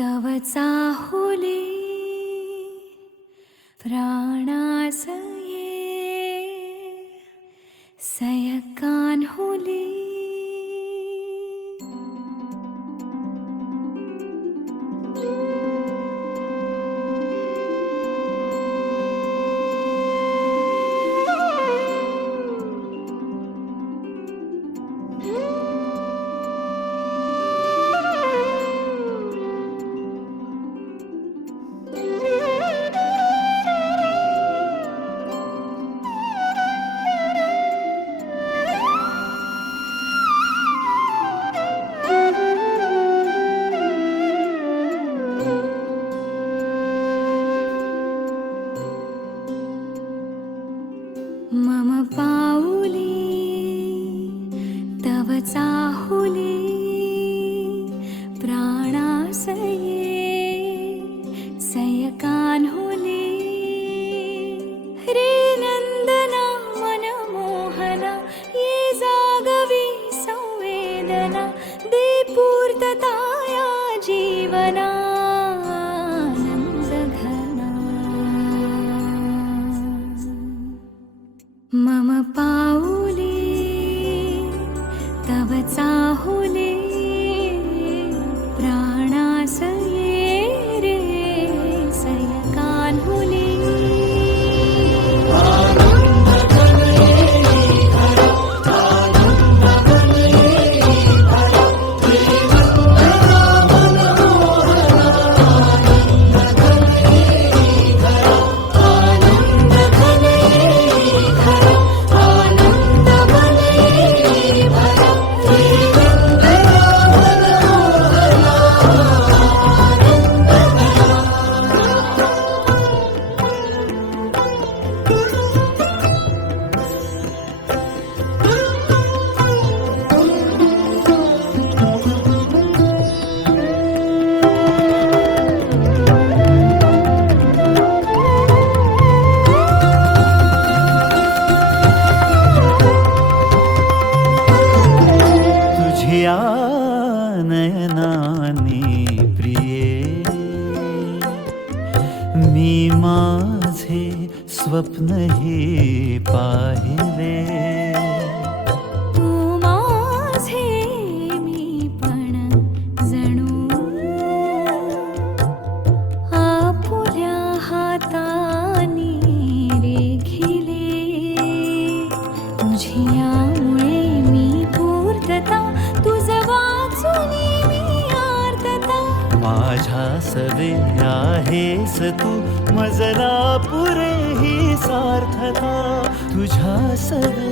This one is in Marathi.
तव चाहुले प्राणासये सयकान्हुले मम पाऊले तव चाहुले प्राणासये सयकान्हुले रे नंदना मनमोहना ये जागवी संवेदना दे पूर्तता या जीवना मम पाऊले तव चाहुले प्राणासये रे सयकान्हुले नयनानी प्रिये मी माझे स्वप्न हे पाहिले तू माझे मी पण जणू आपुल्या हातानी रेखिले तुझ्यामुळे मी पूर्तता तुझं वाचुनी मी आर्तता माझ्या सवे आहेस तू मजला पुरे ही सार्थता तुझ्या सवे